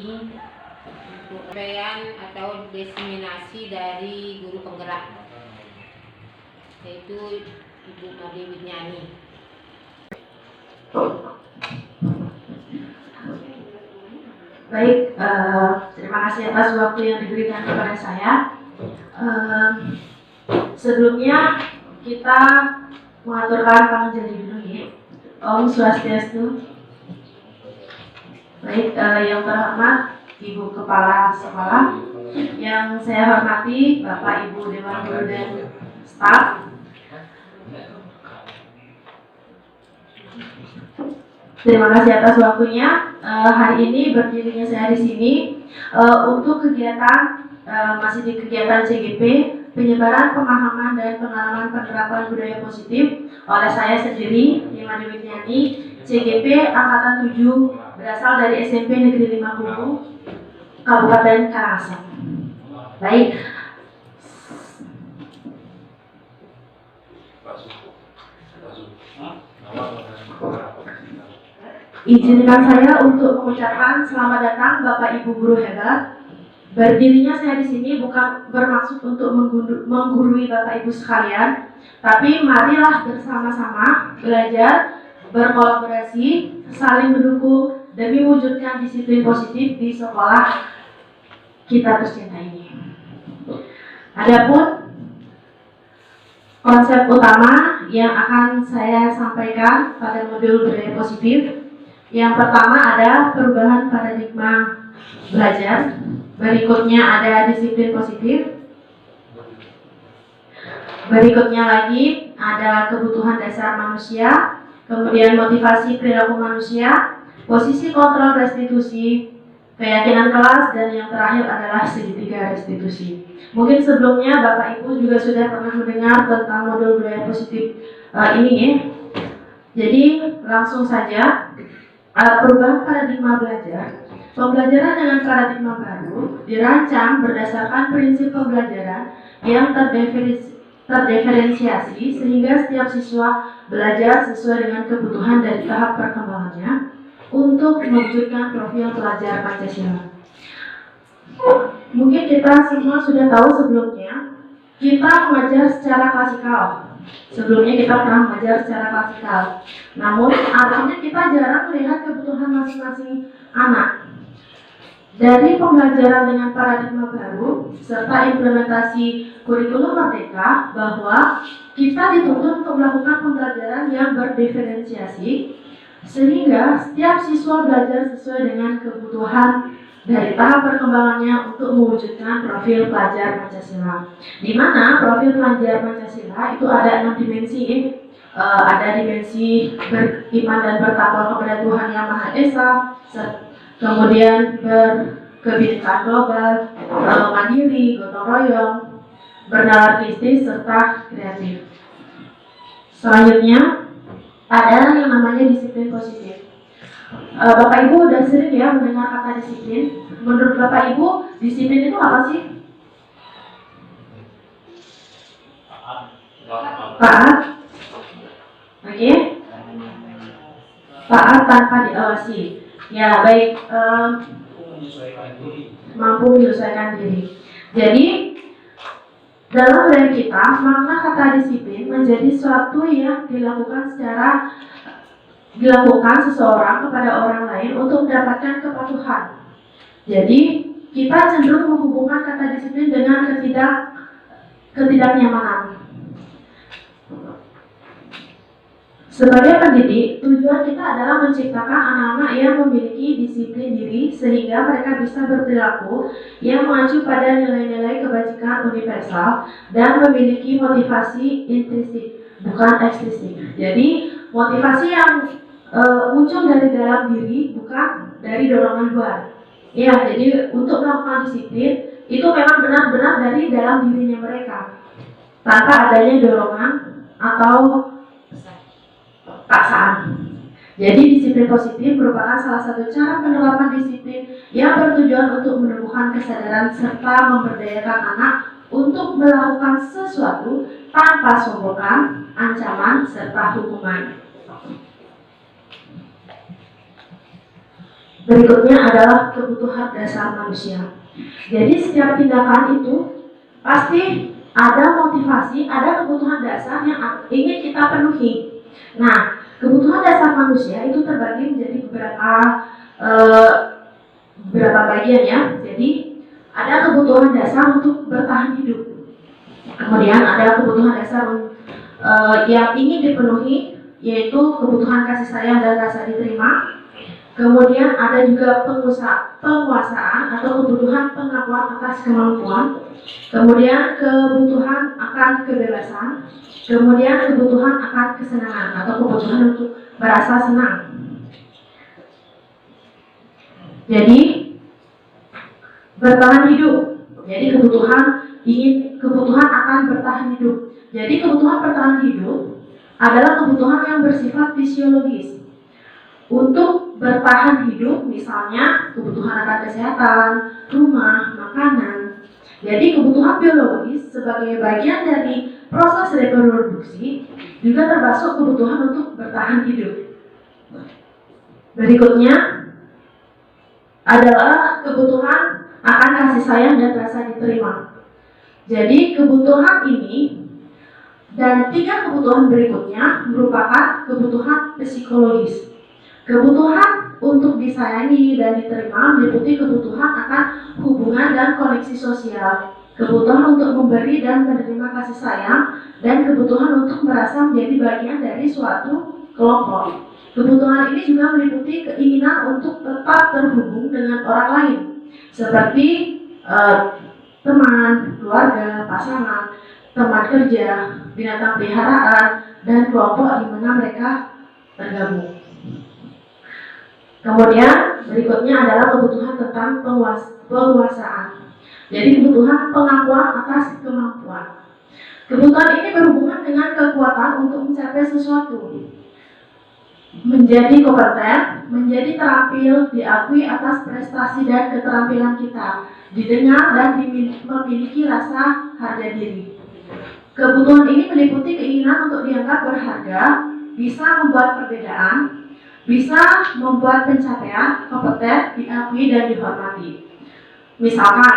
ini untuk penyampaian atau diseminasi dari guru penggerak, yaitu Ibu Made Widniani. Baik, terima kasih atas waktu yang diberikan kepada saya. Sebelumnya kita mengaturkan panggil dulu ya. Om Swastiastu. Baik, yang terhormat Ibu Kepala Sekolah, yang saya hormati Bapak Ibu Dewan Guru dan staf. Terima kasih atas waktunya. Hari ini berdirinya saya di sini untuk kegiatan masih di kegiatan CGP, penyebaran pemahaman dan pengalaman penerapan budaya positif oleh saya sendiri, Made Widniani, CGP Angkatan 7, berasal dari SMP Negeri 5 Kubu, Kabupaten Karangasem. Baik. Izinkan saya untuk mengucapkan selamat datang Bapak Ibu guru hebat. Berdirinya saya di sini bukan bermaksud untuk menggurui Bapak Ibu sekalian, tapi marilah bersama-sama belajar, berkolaborasi, saling mendukung demi mewujudkan disiplin positif di sekolah kita tercinta ini. Adapun konsep utama yang akan saya sampaikan pada modul budaya positif, yang pertama ada perubahan paradigma belajar, berikutnya ada disiplin positif, berikutnya lagi ada kebutuhan dasar manusia, kemudian motivasi perilaku manusia, posisi kontrol restitusi, keyakinan kelas, dan yang terakhir adalah segitiga restitusi. Mungkin sebelumnya Bapak Ibu juga sudah pernah mendengar tentang modul budaya positif ini ya. Jadi langsung saja, perubahan paradigma belajar. Pembelajaran dengan paradigma baru dirancang berdasarkan prinsip pembelajaran yang terdiferensiasi sehingga setiap siswa belajar sesuai dengan kebutuhan dari tahap perkembangannya untuk mewujudkan profil pelajar Pancasila. Mungkin kita semua sudah tahu sebelumnya kita mengajar secara klasikal. Sebelumnya kita pernah mengajar secara klasikal. Namun artinya kita jarang melihat kebutuhan masing-masing anak. Dari pembelajaran dengan paradigma baru serta implementasi kurikulum merdeka, bahwa kita dituntut untuk melakukan pembelajaran yang berdiferensiasi sehingga setiap siswa belajar sesuai dengan kebutuhan dari tahap perkembangannya untuk mewujudkan profil pelajar Pancasila. Di mana profil pelajar Pancasila itu ada 6 dimensi. Ada dimensi beriman dan bertakwa kepada Tuhan Yang Maha Esa, kemudian berkebinekaan global, mandiri, gotong royong, bernalar kritis, serta kreatif. Selanjutnya ada yang namanya disiplin positif. Bapak Ibu udah sering ya mendengar kata disiplin. Menurut Bapak Ibu, disiplin itu apa sih? Taat. Oke. Taat tanpa diawasi. Ya baik. Mampu menyesuaikan diri. Jadi dalam budaya kita, makna kata disiplin menjadi suatu yang dilakukan seseorang kepada orang lain untuk mendapatkan kepatuhan. Jadi kita cenderung menghubungkan kata disiplin dengan ketidaknyamanan. Sebagai pendidik, tujuan kita adalah menciptakan anak-anak yang memiliki disiplin diri sehingga mereka bisa berperilaku yang mengacu pada nilai-nilai kebajikan universal dan memiliki motivasi intrinsik, bukan ekstrinsi. Jadi motivasi yang muncul dari dalam diri, bukan dari dorongan luar. Ya, jadi untuk melakukan disiplin itu memang benar-benar dari dalam dirinya mereka, tanpa adanya dorongan atau paksaan. Jadi disiplin positif merupakan salah satu cara penerapan disiplin yang bertujuan untuk menumbuhkan kesadaran serta memberdayakan anak untuk melakukan sesuatu tanpa sogokkan, ancaman, serta hukuman. Berikutnya adalah kebutuhan dasar manusia. Jadi setiap tindakan itu pasti ada motivasi, ada kebutuhan dasar yang ingin kita penuhi. Nah, kebutuhan dasar manusia itu terbagi menjadi beberapa bagian ya. Jadi ada kebutuhan dasar untuk bertahan hidup. Kemudian ada kebutuhan dasar yang ingin dipenuhi, yaitu kebutuhan kasih sayang dan rasa diterima. Kemudian ada juga penguasaan atau kebutuhan pengakuan atas kemampuan. Kemudian kebutuhan akan kebebasan. Kemudian kebutuhan akan kesenangan atau kebutuhan untuk merasa senang. Jadi bertahan hidup. Jadi kebutuhan akan bertahan hidup. Jadi kebutuhan bertahan hidup adalah kebutuhan yang bersifat fisiologis. Untuk bertahan hidup, misalnya kebutuhan akan kesehatan, rumah, makanan. Jadi kebutuhan biologis sebagai bagian dari proses reproduksi juga termasuk kebutuhan untuk bertahan hidup. Berikutnya adalah kebutuhan akan kasih sayang dan rasa diterima. Jadi kebutuhan ini dan 3 kebutuhan berikutnya merupakan kebutuhan psikologis. Kebutuhan untuk disayangi dan diterima meliputi kebutuhan akan hubungan dan koneksi sosial, kebutuhan untuk memberi dan menerima kasih sayang, dan kebutuhan untuk merasa menjadi bagian dari suatu kelompok. Kebutuhan ini juga meliputi keinginan untuk tetap terhubung dengan orang lain, seperti teman, keluarga, pasangan, teman kerja, binatang peliharaan, dan kelompok di mana mereka tergabung. Kemudian berikutnya adalah kebutuhan tentang penguasaan. Jadi kebutuhan pengakuan atas kemampuan. Kebutuhan ini berhubungan dengan kekuatan untuk mencapai sesuatu. Menjadi kompeten, menjadi terampil, diakui atas prestasi dan keterampilan kita, didengar dan memiliki rasa harga diri. Kebutuhan ini meliputi keinginan untuk dianggap berharga, bisa membuat perbedaan, bisa membuat pencapaian kompeten, diakui dan dihormati. Misalkan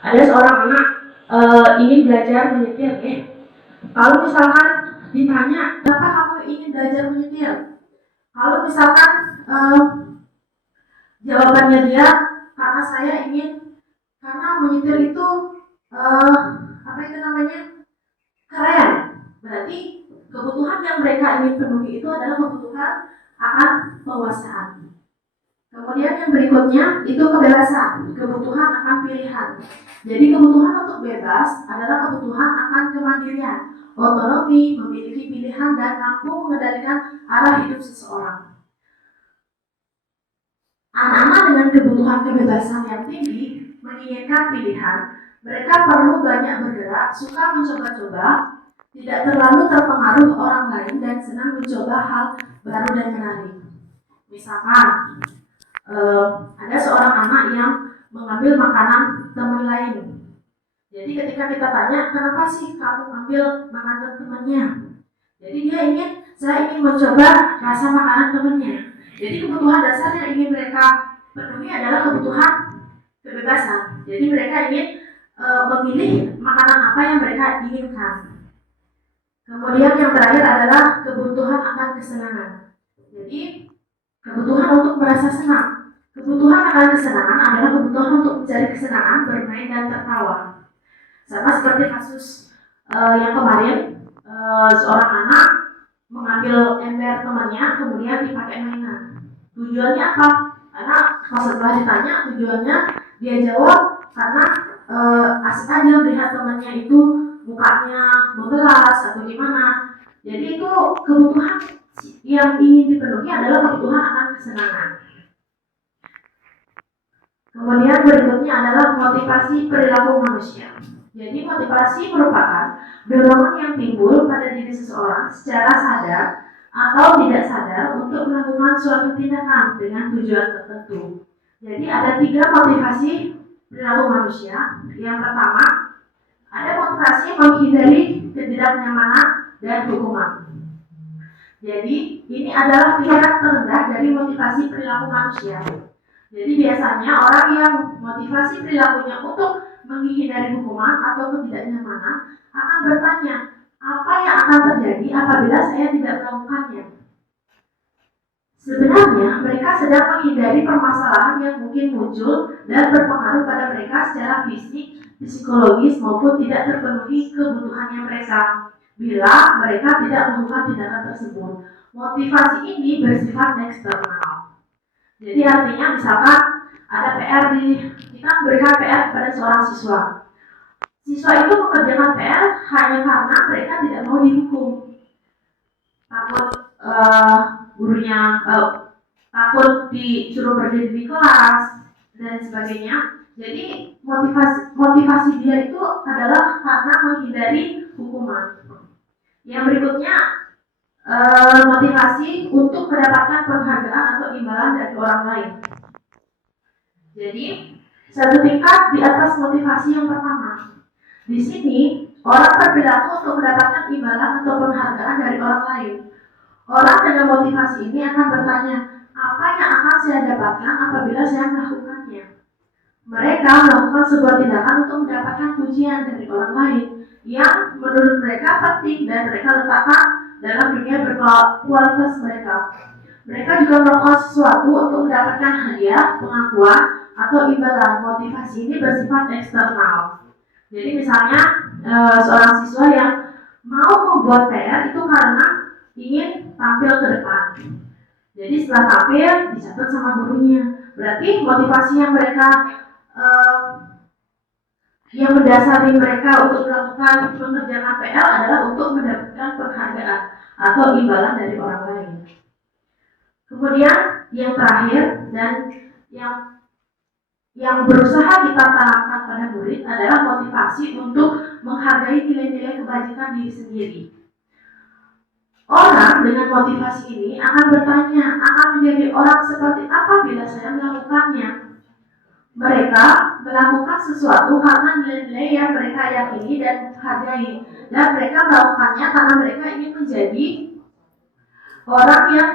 ada seorang anak ingin belajar menyetir, kalau misalkan ditanya, kenapa kamu ingin belajar menyetir? Kalau misalkan jawabannya dia, karena menyetir itu keren. Berarti kebutuhan yang mereka ingin penuhi itu adalah kebutuhan akan penguasaan. Kemudian yang berikutnya itu kebebasan, kebutuhan akan pilihan. Jadi kebutuhan untuk bebas adalah kebutuhan akan kemandirian, otonomi, memiliki pilihan dan mampu mengendalikan arah hidup seseorang. Anak-anak dengan kebutuhan kebebasan yang tinggi menginginkan pilihan. Mereka perlu banyak bergerak, suka mencoba-coba, tidak terlalu terpengaruh orang lain, dan senang mencoba hal baru dan menarik. Misalkan ada seorang anak yang mengambil makanan teman lain. Jadi ketika kita tanya, kenapa sih kamu ambil makanan temannya? Jadi saya ingin mencoba rasa makanan temannya. Jadi kebutuhan dasar yang ingin mereka penuhi adalah kebutuhan kebebasan. Jadi mereka ingin memilih makanan apa yang mereka inginkan. Kemudian yang terakhir adalah kebutuhan akan kesenangan. Jadi kebutuhan untuk merasa senang. Kebutuhan akan kesenangan adalah kebutuhan untuk mencari kesenangan, bermain dan tertawa. Sama seperti kasus yang kemarin, seorang anak mengambil ember temannya kemudian dipakai mainan. Tujuannya apa? Karena pas setelah ditanya tujuannya, dia jawab karena asik aja melihat temannya itu mukanya membelas atau gimana. Jadi itu kebutuhan yang ingin dipenuhi adalah kebutuhan akan kesenangan. Kemudian berikutnya adalah motivasi perilaku manusia. Jadi motivasi merupakan dorongan yang timbul pada diri seseorang secara sadar atau tidak sadar untuk melakukan suatu tindakan dengan tujuan tertentu. Jadi ada 3 motivasi perilaku manusia. Yang pertama, ada motivasi menghindari ketidaknyamanan dan hukuman. Jadi ini adalah tingkat terendah dari motivasi perilaku manusia. Jadi biasanya orang yang motivasi perilakunya untuk menghindari hukuman atau ketidaknyamanan akan bertanya, apa yang akan terjadi apabila saya tidak melakukannya? Sebenarnya mereka sedang menghindari permasalahan yang mungkin muncul dan berpengaruh pada mereka secara fisik, psikologis maupun tidak terpenuhi kebutuhannya mereka bila mereka tidak melakukan tindakan tersebut. Motivasi ini bersifat eksternal. Jadi artinya misalkan ada PR kita memberikan PR kepada seorang siswa. Siswa itu mengerjakan PR hanya karena mereka tidak mau dihukum. Takut gurunya takut disuruh berdiri di kelas dan sebagainya. Jadi motivasi dia itu adalah karena menghindari hukuman. Yang berikutnya motivasi untuk mendapatkan penghargaan atau imbalan dari orang lain. Jadi satu tingkat di atas motivasi yang pertama. Di sini orang berperilaku untuk mendapatkan imbalan atau penghargaan dari orang lain. Orang dengan motivasi ini akan bertanya, apa yang akan saya dapatkan apabila saya melakukannya? Mereka melakukan sebuah tindakan untuk mendapatkan pujian dari orang lain yang menurut mereka penting dan mereka letakkan dalam dunia berkualitas mereka. Mereka juga melakukan sesuatu untuk mendapatkan hadiah, pengakuan, atau imbalan. Motivasi ini bersifat eksternal. Jadi misalnya seorang siswa yang mau membuat PR itu karena ingin tampil ke depan. Jadi setelah tampil dicatat sama gurunya. Berarti motivasi yang mereka yang mendasari mereka untuk melakukan mengerjakan PR adalah untuk mendapatkan penghargaan atau imbalan dari orang lain. Kemudian yang terakhir dan yang berusaha kita tanamkan pada murid adalah motivasi untuk menghargai nilai-nilai kebajikan diri sendiri. Orang dengan motivasi ini akan bertanya, akan menjadi orang seperti apa bila saya melakukannya? Mereka melakukan sesuatu karena nilai-nilai yang mereka yakini dan hargai, dan mereka melakukannya karena mereka ingin menjadi orang yang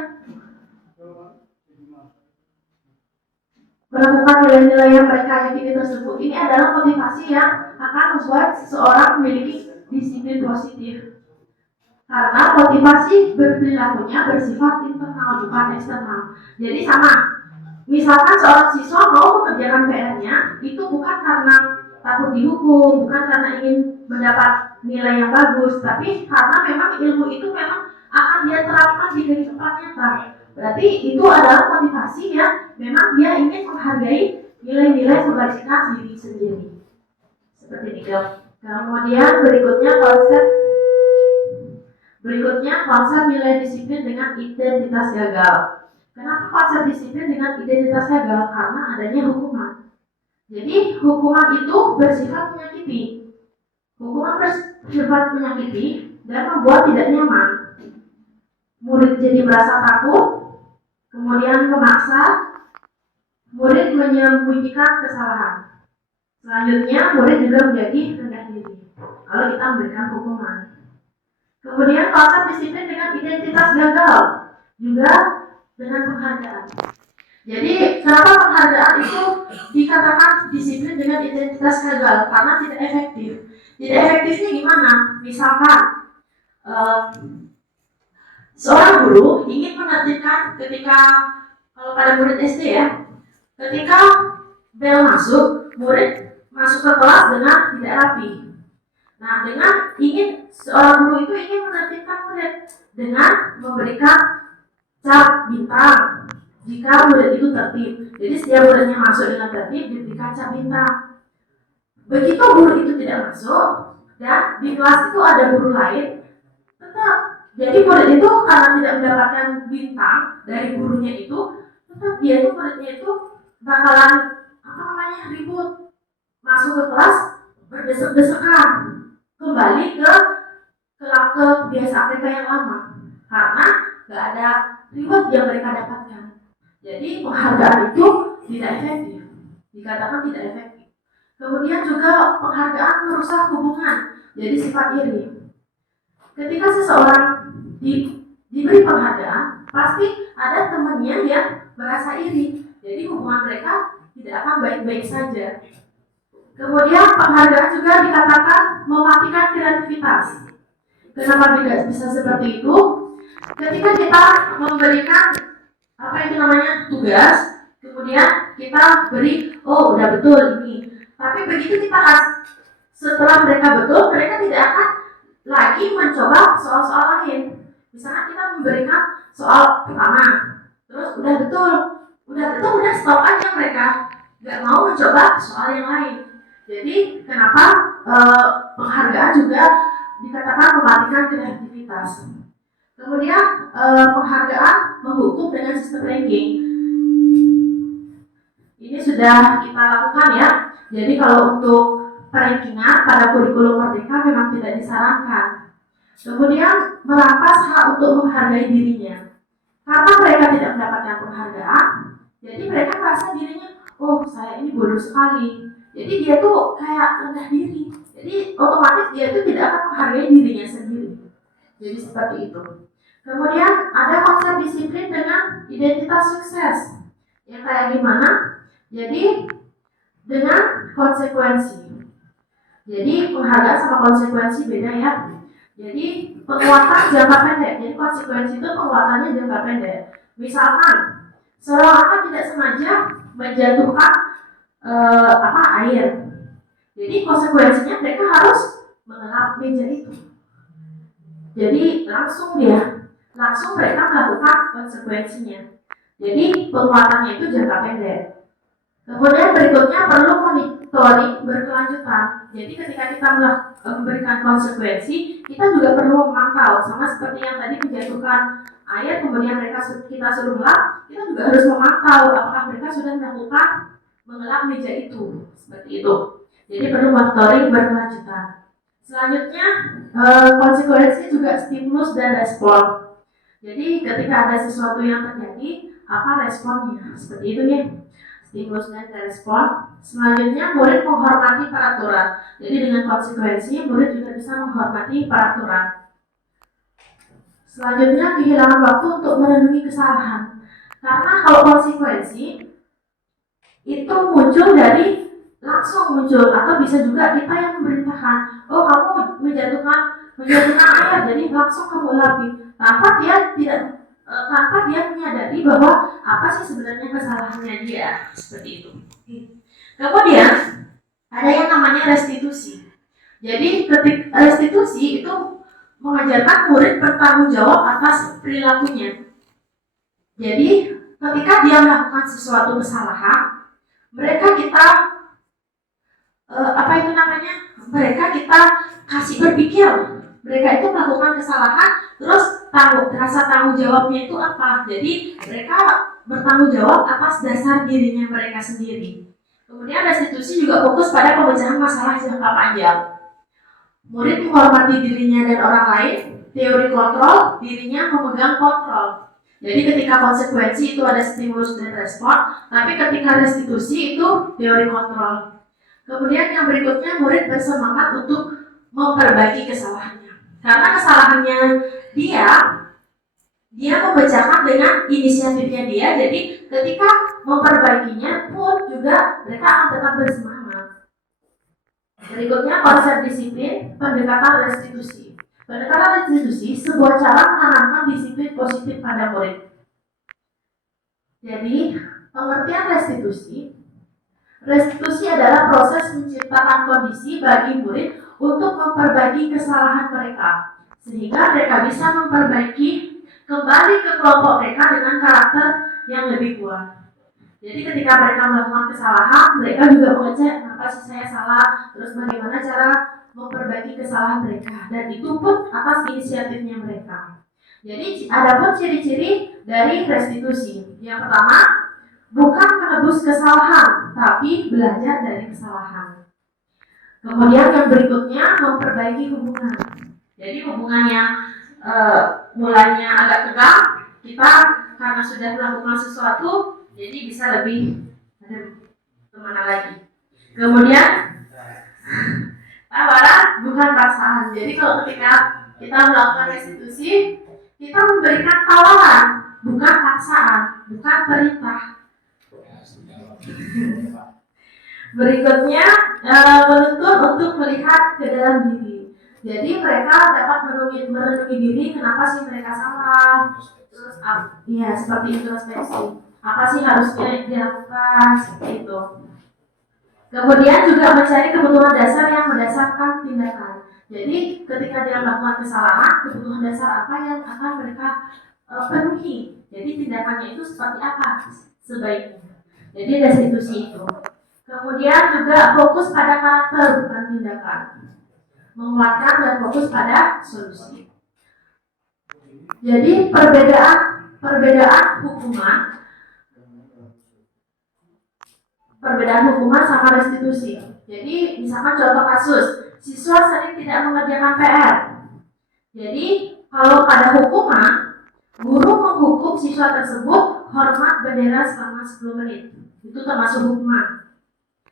melakukan nilai-nilai yang mereka yakini tersebut. Ini adalah motivasi yang akan membuat seseorang memiliki disiplin positif. Karena motivasi berperilakunya bersifat internal bukan eksternal. Jadi sama, misalkan seorang siswa mau mengerjakan PR-nya itu bukan karena takut dihukum, bukan karena ingin mendapat nilai yang bagus, tapi karena memang ilmu itu memang akan dia terapkan di kehidupan nyata. Berarti itu adalah motivasi yang memang dia ingin menghargai nilai-nilai kebajikan diri sendiri. Seperti itu. Kemudian Berikutnya konsep nilai disiplin dengan identitas gagal. Kenapa konsep disiplin dengan identitas gagal? Karena adanya hukuman. Jadi hukuman itu bersifat menyakiti. Hukuman bersifat menyakiti dan membuat tidak nyaman. Murid jadi merasa takut, kemudian memaksa, murid menyembunyikan kesalahan. Selanjutnya murid juga menjadi rendah diri kalau kita memberikan hukuman. Kemudian konsep disiplin dengan identitas gagal juga dengan penghargaan. Jadi kenapa penghargaan itu dikatakan disiplin dengan identitas gagal? Karena tidak efektif. Tidak efektifnya gimana? Misalkan seorang guru ingin menertibkan ketika kalau pada murid SD ya, ketika bel masuk, murid masuk ke kelas dengan tidak rapi. Nah, dengan seorang guru itu ingin menertibkan murid dengan memberikan cap bintang jika murid itu tertib. Jadi setiap muridnya masuk dengan tertib diberikan cap bintang. Begitu guru itu tidak masuk dan di kelas itu ada guru lain, tetap. Jadi murid itu karena tidak mendapatkan bintang dari gurunya itu, tetap muridnya itu bakalan ribut, masuk ke kelas berdesek-desekan, kembali ke kebiasaan mereka yang lama karena nggak ada reward yang mereka dapatkan. Jadi penghargaan itu tidak efektif, dikatakan tidak efektif. Kemudian juga penghargaan merusak hubungan, jadi sifat iri. Ketika seseorang diberi penghargaan, pasti ada temannya yang merasa iri. Jadi hubungan mereka tidak akan baik-baik saja. Kemudian penghargaan juga dikatakan mematikan kreativitas. Kenapa bisa seperti itu? Ketika kita memberikan apa itu namanya tugas, kemudian kita beri, oh udah betul ini. Tapi begitu kita setelah mereka betul, mereka tidak akan lagi mencoba soal-soal lain. Misalnya kita memberikan soal pertama, terus udah stop aja mereka, nggak mau mencoba soal yang lain. Jadi kenapa penghargaan juga dikatakan mematikan kreativitas. Kemudian penghargaan menghukum dengan sistem ranking. Ini sudah kita lakukan ya. Jadi kalau untuk perankingan pada kurikulum merdeka memang tidak disarankan. Kemudian merampas hak untuk menghargai dirinya. Karena mereka tidak mendapatkan penghargaan, jadi mereka merasa dirinya, oh saya ini bodoh sekali. Jadi dia tuh kayak rendah diri. Jadi otomatis dia itu tidak akan menghargai dirinya sendiri. Jadi seperti itu. Kemudian ada konsep disiplin dengan identitas sukses. Yang kayak gimana? Jadi dengan konsekuensi. Jadi penghargaan sama konsekuensi beda ya. Jadi penguatan jangka pendek. Jadi konsekuensi itu penguatannya jangka pendek. Misalkan seorang anak tidak sengaja menjatuhkan air. Jadi konsekuensinya mereka harus mengelap meja itu. Jadi langsung mereka melakukan konsekuensinya. Jadi penguatannya itu jangka pendek. Kemudian berikutnya perlu monitoring berkelanjutan. Jadi ketika kita memberikan konsekuensi, kita juga perlu memantau. Sama seperti yang tadi menjatuhkan air, kemudian kita suruh ngelap, kita juga harus memantau apakah mereka sudah melakukan mengelap meja itu. Seperti itu. Jadi perlu monitoring berkelanjutan. Selanjutnya konsekuensi juga stimulus dan respon. Jadi ketika ada sesuatu yang terjadi, apa responnya? Seperti itu ya. Stimulus dan respon. Selanjutnya murid menghormati peraturan. Jadi dengan konsekuensi murid juga bisa menghormati peraturan. Selanjutnya kehilangan waktu untuk merenungi kesalahan. Karena kalau konsekuensi itu langsung muncul atau bisa juga kita yang memerintahkan, oh kamu menjatuhkan air, jadi langsung kamu lapi tanpa dia menyadari bahwa apa sih sebenarnya kesalahannya dia. Seperti itu. Kemudian ada yang namanya restitusi. Jadi ketika restitusi itu mengajarkan murid bertanggung jawab atas perilakunya. Jadi ketika dia melakukan sesuatu kesalahan, mereka kita kita kasih berpikir, mereka itu melakukan kesalahan, terus rasa tanggung jawabnya itu apa? Jadi mereka bertanggung jawab atas dasar dirinya mereka sendiri. Kemudian restitusi juga fokus pada pemecahan masalah jangka panjang. Murid menghormati dirinya dan orang lain. Teori kontrol, dirinya memegang kontrol. Jadi ketika konsekuensi itu ada stimulus dan respon, tapi ketika restitusi itu teori kontrol. Kemudian yang berikutnya murid bersemangat untuk memperbaiki kesalahannya. Karena kesalahannya dia memecahkan dengan inisiatifnya dia, jadi ketika memperbaikinya pun juga mereka akan tetap bersemangat. Berikutnya konsep disiplin, pendekatan restitusi. Pendekatan restitusi sebuah cara menanamkan disiplin positif pada murid. Jadi pengertian restitusi adalah proses menciptakan kondisi bagi murid untuk memperbaiki kesalahan mereka, sehingga mereka bisa memperbaiki kembali ke kelompok mereka dengan karakter yang lebih kuat. Jadi ketika mereka melakukan kesalahan, mereka juga mengecek kenapa sih saya salah, terus bagaimana cara memperbaiki kesalahan mereka, dan itu pun atas inisiatifnya mereka. Jadi ada pun ciri-ciri dari restitusi. Yang pertama, bukan menebus kesalahan, tapi belajar dari kesalahan. Kemudian yang berikutnya, memperbaiki hubungan. Jadi hubungan yang mulanya agak tegang, kita karena sudah melakukan sesuatu, jadi bisa lebih temenan lagi. Kemudian tawaran bukan paksaan. Jadi kalau ketika kita melakukan restitusi, Kita memberikan tawaran, bukan paksaan, bukan perintah. Berikutnya, menuntut untuk melihat ke dalam diri. Jadi mereka dapat merenungi diri, kenapa sih mereka salah, terus ya seperti introspeksi, apa sih harusnya dilakukan, seperti itu. Kemudian juga mencari kebutuhan dasar yang mendasarkan tindakan. Jadi ketika dia melakukan kesalahan, kebutuhan dasar apa yang akan mereka penuhi. Jadi tindakannya itu seperti apa sebaiknya. Jadi restitusi itu. Kemudian juga fokus pada karakter bukan tindakan. Menguatkan dan fokus pada solusi. Jadi perbedaan hukuman sama restitusi. Jadi misalkan contoh kasus, siswa sering tidak mengerjakan PR. Jadi kalau pada hukuman, guru menghukum siswa tersebut hormat bendera selama 10 menit. Itu termasuk hukuman.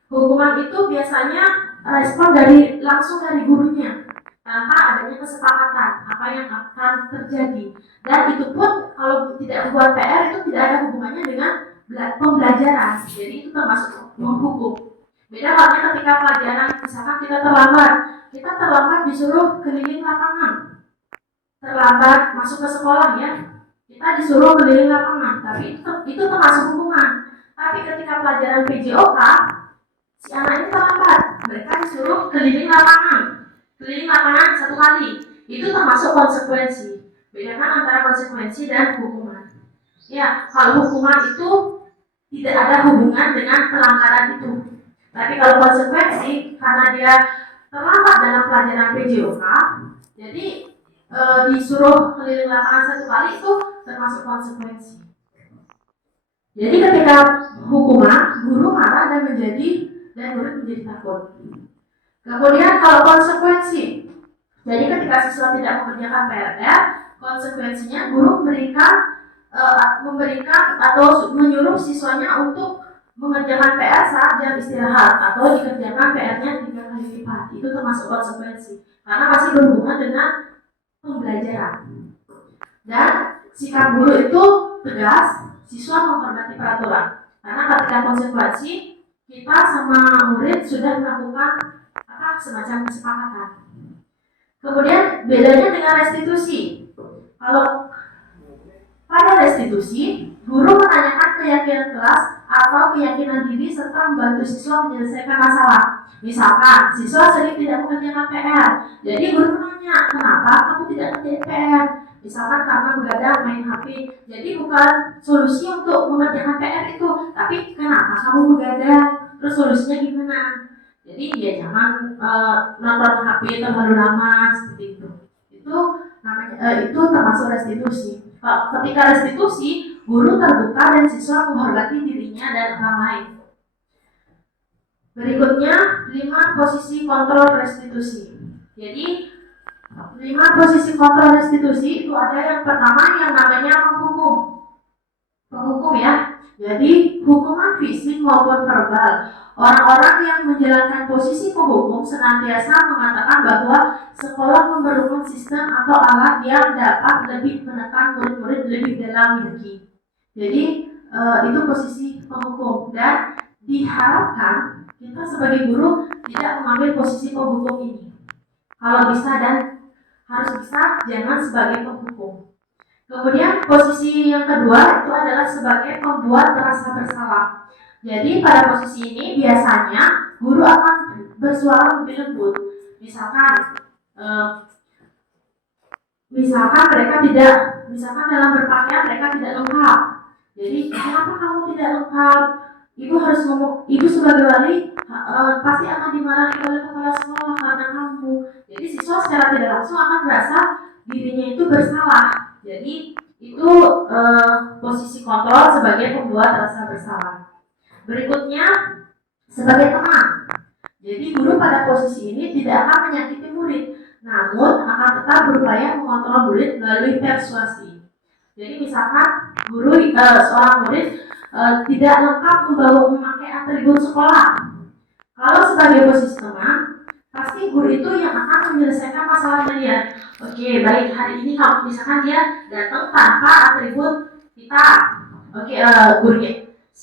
Hukuman itu biasanya respon langsung dari gurunya tanpa adanya kesepakatan apa yang akan terjadi. Dan itu pun kalau tidak membuat PR itu tidak ada hubungannya dengan pembelajaran. Jadi itu termasuk menghukum. Beda halnya ketika pelajaran, misalkan kita terlambat disuruh keliling lapangan, terlambat masuk ke sekolah ya, kita disuruh keliling lapangan, tapi itu termasuk hukuman. Tapi ketika pelajaran PJOK, si anak ini terlambat, mereka disuruh keliling lapangan 1 kali, itu termasuk konsekuensi. Bedakan antara konsekuensi dan hukuman. Ya, kalau hukuman itu tidak ada hubungan dengan pelanggaran itu. Tapi kalau konsekuensi, karena dia terlambat dalam pelajaran PJOK, jadi disuruh keliling lapangan 1 kali itu termasuk konsekuensi. Jadi ketika hukuman, guru marah dan murid menjadi takut. Kemudian kalau konsekuensi, jadi ketika siswa tidak mengerjakan PR, konsekuensinya guru memberikan atau menyuruh siswanya untuk mengerjakan PR saat jam istirahat atau dikerjakan PR-nya 3 kali lipat. Itu termasuk konsekuensi karena masih berhubungan dengan pembelajaran. Dan sikap guru itu tegas, siswa menghormati peraturan. Karena ketika konsekuensi, kita sama murid sudah melakukan semacam kesepakatan. Kemudian bedanya dengan restitusi. Kalau pada restitusi, guru menanyakan keyakinan kelas atau keyakinan diri serta membantu siswa menyelesaikan masalah. Misalkan, siswa sering tidak mengerjakan PR. Jadi guru menanya, kenapa kamu tidak mengerjakan PR? Misalkan karena begadang main HP. Jadi bukan solusi untuk mengerjakan PR itu, tapi kenapa kamu begadang? Terus solusinya gimana? Jadi ya jangan nonton HP terlalu lama seperti itu. Itu termasuk restitusi. Ketika restitusi, guru terbuka dan siswa menghormati dirinya dan orang lain. Berikutnya 5 posisi kontrol restitusi. Jadi 5 posisi kontrol restitusi itu ada yang pertama yang namanya penghukum ya. Jadi hukuman fisik maupun verbal. Orang-orang yang menjalankan posisi penghukum senantiasa mengatakan bahwa sekolah memerlukan sistem atau alat yang dapat lebih menekan murid-murid lebih dalam lagi. Jadi itu posisi penghukum dan diharapkan kita sebagai guru tidak mengambil posisi penghukum ini. Kalau bisa dan harus bisa, jangan sebagai penghukum. Kemudian posisi yang kedua itu adalah sebagai pembuat rasa bersalah. Jadi pada posisi ini biasanya guru akan bersuara lebih lembut. Misalkan dalam berpakaian mereka tidak lengkap. Jadi kenapa kamu tidak lengkap? Ibu harus ngomong. Ibu sebagai wali pasti akan dimarahi oleh kepala sekolah karena kamu. Jadi siswa secara tidak langsung akan merasa dirinya itu bersalah. Jadi itu posisi kontrol sebagai pembuat rasa bersalah. Berikutnya sebagai teman. Jadi guru pada posisi ini tidak akan menyakiti murid, namun akan tetap berupaya mengontrol murid melalui persuasi. Jadi misalkan seorang murid tidak lengkap memakai atribut sekolah. Kalau sebagai posisi teman, pasti pasti guru itu yang akan menyelesaikan masalahnya dia. Oke, baik, hari ini kamu misalkan dia datang tanpa atribut kita. Oke,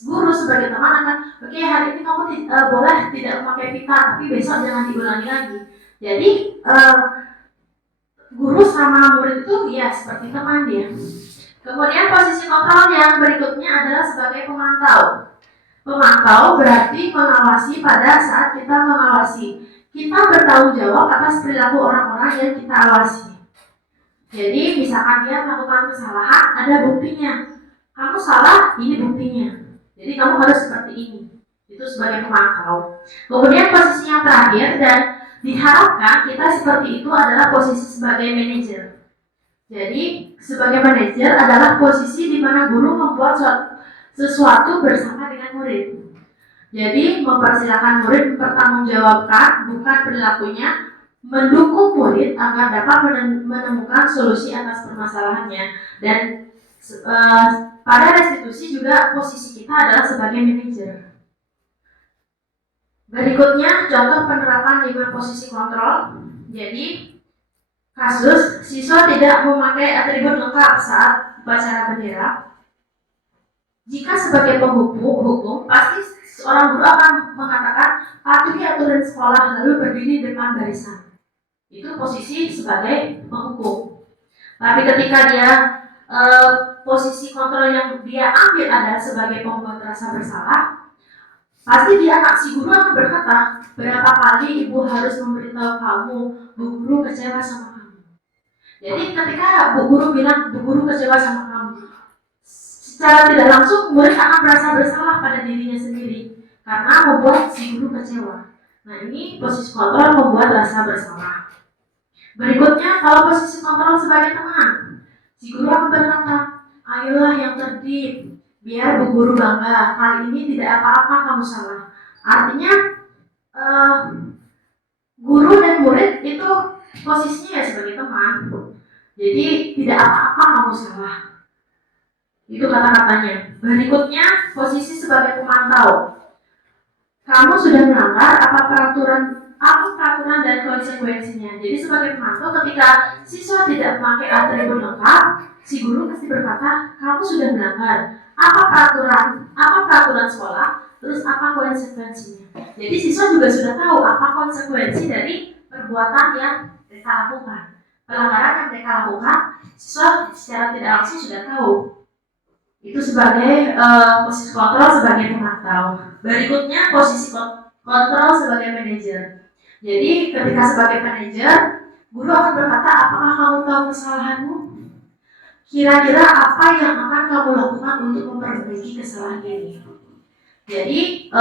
guru sebagai teman akan, oke, hari ini kamu boleh tidak memakai pita, tapi besok jangan diulangi lagi. Jadi guru sama murid itu ya seperti teman dia. Kemudian posisi kontrol yang berikutnya adalah sebagai pemantau. Pemantau berarti mengawasi pada saat kita mengawasi. Kita bertanggung jawab atas perilaku orang-orang yang kita awasi. Jadi misalkan dia melakukan kesalahan, ada buktinya. Kamu salah, ini buktinya. Jadi kamu harus seperti ini. Itu sebagai pemantau. Kemudian posisi yang terakhir dan diharapkan kita seperti itu adalah posisi sebagai manajer. Jadi sebagai manajer adalah posisi di mana guru membuat sesuatu bersama dengan murid. Jadi mempersilahkan murid mempertanggungjawabkan bukan perilakunya, mendukung murid agar dapat menemukan solusi atas permasalahannya. Dan pada restitusi juga posisi kita adalah sebagai manajer. Berikutnya contoh penerapan 5 posisi kontrol. Jadi kasus siswa tidak memakai atribut lengkap saat upacara bendera. Jika sebagai penghukum, pasti seorang guru akan mengatakan patuhi aturan sekolah lalu berdiri depan barisan. Itu posisi sebagai penghukum. Tapi ketika dia posisi kontrol yang dia ambil adalah sebagai pembuat rasa bersalah, pasti si guru akan berkata, berapa kali ibu harus memberitahu kamu, bu guru kecewa sama kamu. Jadi ketika bu guru bilang bu guru kecewa sama kamu, secara tidak langsung murid akan merasa bersalah pada dirinya sendiri karena membuat si guru kecewa. Nah, ini posisi kontrol membuat rasa bersalah. Berikutnya, kalau posisi kontrol sebagai teman, si guru akan berkata, ayolah yang tertib, biar bu guru bangga, kali ini tidak apa-apa kamu salah. Artinya guru dan murid itu posisinya ya sebagai teman. Jadi tidak apa-apa kamu salah. Itu kata-katanya. Berikutnya posisi sebagai pemantau. Kamu sudah melanggar apa peraturan dan konsekuensinya. Jadi sebagai pemantau ketika siswa tidak memakai atribut lengkap, si guru pasti berkata, kamu sudah melanggar apa peraturan sekolah, terus apa konsekuensinya. Jadi siswa juga sudah tahu apa konsekuensi dari perbuatan yang mereka lakukan. Pelanggaran yang mereka lakukan, siswa secara tidak langsung sudah tahu. Itu sebagai posisi kontrol sebagai pemantau. Berikutnya posisi kontrol sebagai manajer. Jadi ketika sebagai manajer, guru akan berkata, apakah kamu tahu kesalahanmu? Kira-kira apa yang akan kamu lakukan untuk memperbaiki kesalahan ini? Jadi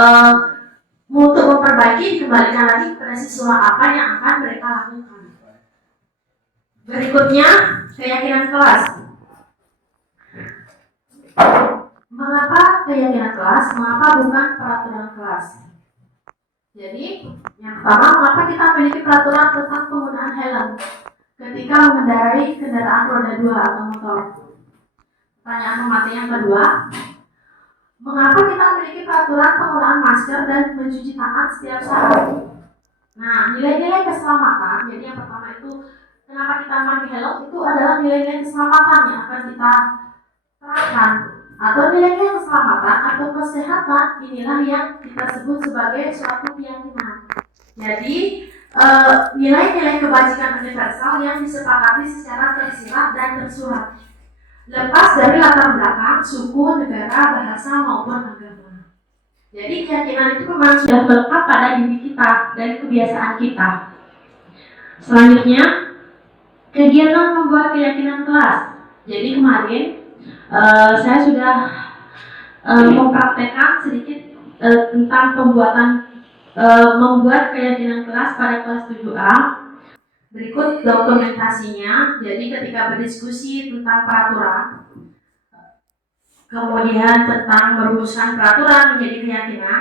untuk memperbaiki dikembalikan lagi kepada siswa apa yang akan mereka lakukan. Berikutnya keyakinan kelas. Mengapa keyakinan kelas? Mengapa bukan peraturan kelas? Jadi yang pertama, mengapa kita memiliki peraturan tentang penggunaan helm ketika mengendarai kendaraan roda 2 atau motor? Pertanyaan pemati yang kedua, mengapa kita memiliki peraturan penggunaan masker dan mencuci tangan setiap saat? Nah, nilai-nilai keselamatan, jadi yang pertama itu kenapa kita memakai helm itu adalah nilai-nilai keselamatan yang akan kita terapkan, atau nilai-nilai keselamatan atau kesehatan inilah yang kita sebut sebagai suatu keyakinan. Jadi nilai-nilai kebajikan universal yang disepakati secara tersirat dan tersurat, lepas dari latar belakang, suku, negara, bahasa maupun agama. Jadi keyakinan itu memang sudah melekat pada diri kita dan kebiasaan kita. Selanjutnya, kegiatan membuat keyakinan kelas. Jadi kemarin saya sudah mempraktekkan sedikit tentang membuat keyakinan kelas pada kelas 7A. Berikut dokumentasinya. Jadi ketika berdiskusi tentang peraturan, kemudian tentang merumuskan peraturan menjadi keyakinan,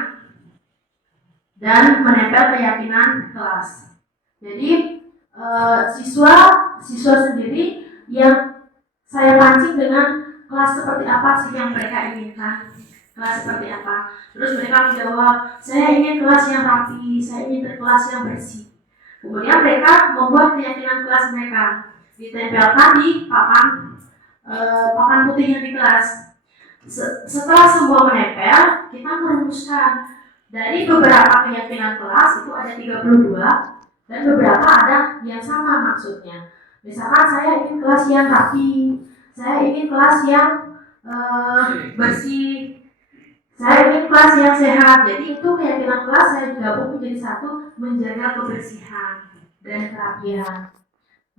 dan menempel keyakinan kelas. Jadi siswa sendiri yang saya pancing dengan kelas seperti apa sih yang mereka inginkan, kelas seperti apa. Terus mereka menjawab, saya ingin kelas yang rapi, saya ingin kelas yang bersih. Kemudian mereka membuat keyakinan kelas mereka, ditempelkan di papan putih yang di kelas. Setelah semua menempel, kita merumuskan dari beberapa keyakinan kelas itu ada 32 dan beberapa ada yang sama maksudnya. Misalkan saya ingin kelas yang rapi, saya ingin kelas yang bersih, saya ingin kelas yang sehat. Jadi itu keyakinan kelas saya gabung menjadi satu, menjaga kebersihan dan kerapian.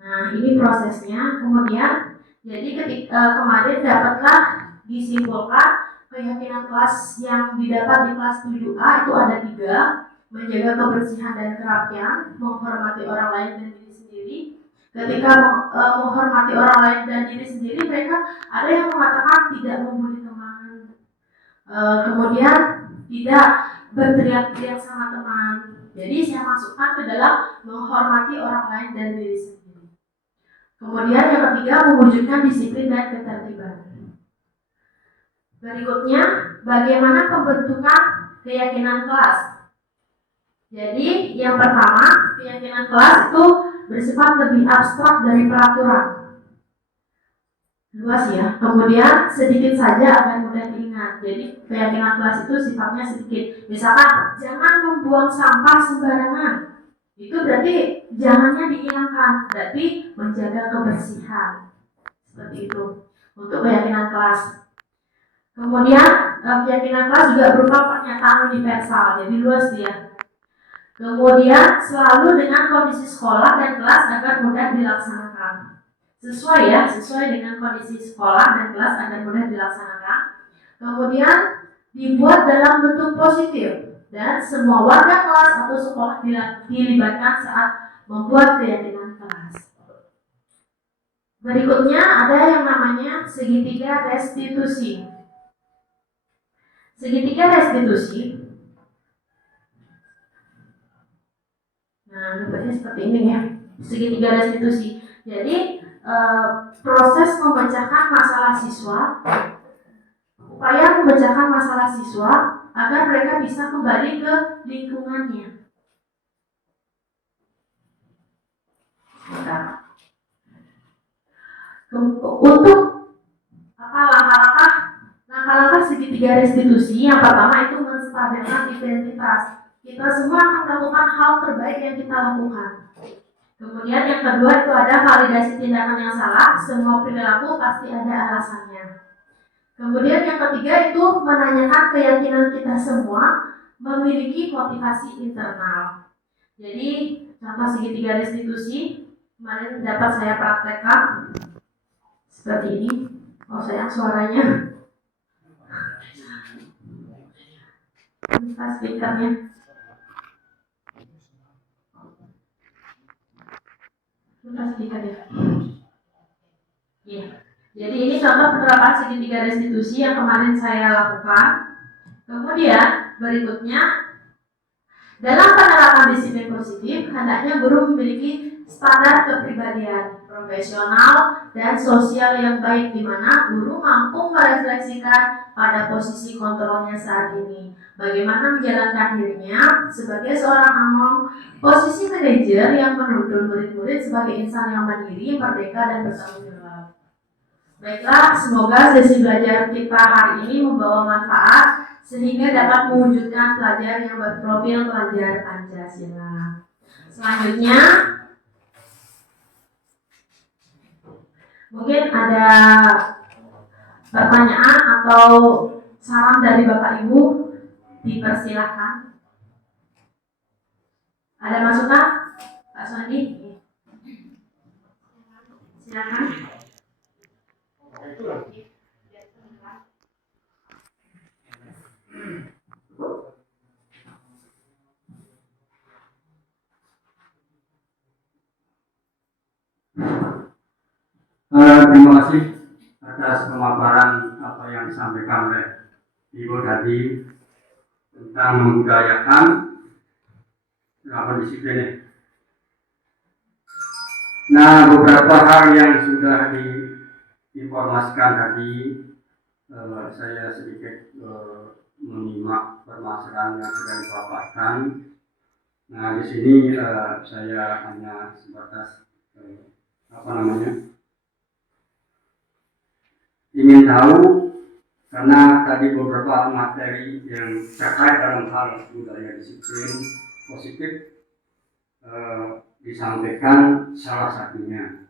Nah, ini prosesnya. Kemudian jadi ketika kemarin dapatlah disimpulkan keyakinan kelas yang didapat di kelas 7A itu ada 3, menjaga kebersihan dan kerapian, menghormati orang lain dan diri sendiri. Ketika menghormati orang lain dan diri sendiri, mereka ada yang mengatakan tidak membuli teman, kemudian tidak berteriak-teriak sama teman. Jadi saya masukkan ke dalam menghormati orang lain dan diri sendiri. Kemudian yang ketiga, mewujudkan disiplin dan ketertiban. Berikutnya, bagaimana pembentukan keyakinan kelas. Jadi yang pertama, keyakinan kelas itu bersifat lebih abstrak dari peraturan. Luas ya. Kemudian sedikit saja akan mudah diingat. Jadi keyakinan kelas itu sifatnya sedikit. Misalkan jangan membuang sampah sembarangan. Itu berarti jangannya dihilangkan, berarti menjaga kebersihan. Seperti itu untuk keyakinan kelas. Kemudian keyakinan kelas juga berupa pernyataan universal, jadi luas dia. Kemudian selalu dengan kondisi sekolah dan kelas agar mudah dilaksanakan. Sesuai dengan kondisi sekolah dan kelas agar mudah dilaksanakan. Kemudian dibuat dalam bentuk positif dan semua warga kelas atau sekolah dilibatkan saat membuat keyakinan kelas. Berikutnya ada yang namanya segitiga restitusi. Segitiga restitusi. Nah, gambarnya seperti ini ya. Segitiga restitusi. Jadi proses memecahkan masalah siswa, upaya memecahkan masalah siswa agar mereka bisa kembali ke lingkungannya. Untuk langkah-langkah segitiga restitusi, yang pertama itu menstabilkan identitas. Kita semua akan melakukan hal terbaik yang kita lakukan. Kemudian yang kedua itu ada validasi tindakan yang salah. Semua perilaku pasti ada alasannya. Kemudian yang ketiga itu menanyakan keyakinan kita semua memiliki motivasi internal. Jadi contoh segitiga restitusi kemarin dapat saya praktekkan seperti ini. Oh sayang suaranya. Minta speakernya. Ya. Jadi ini contoh penerapan segitiga restitusi yang kemarin saya lakukan. Kemudian berikutnya, dalam penerapan disiplin positif, hendaknya guru memiliki standar kepribadian profesional dan sosial yang baik, di mana guru mampu merefleksikan pada posisi kontrolnya saat ini, bagaimana menjalankan dirinya sebagai seorang among, posisi manajer yang menuntun murid-murid sebagai insan yang mandiri, merdeka, dan bertanggung jawab. Baiklah, semoga sesi belajar kita hari ini membawa manfaat sehingga dapat mewujudkan pelajar yang berprofil pelajar Pancasila. Selanjutnya, mungkin ada pertanyaan atau saran dari Bapak Ibu, dipersilahkan. Ada masukan, Pak Sondi? Silakan. Terima kasih atas pemaparan apa yang disampaikan oleh Ibu tadi tentang membudayakan disiplin. Nah, beberapa hal yang sudah diinformasikan tadi, saya sedikit menyimak permasalahan yang sudah dipaparkan. Nah, di sini saya hanya sebatas ingin tahu, karena tadi beberapa materi yang terkait dalam hal budaya disiplin positif disampaikan, salah satunya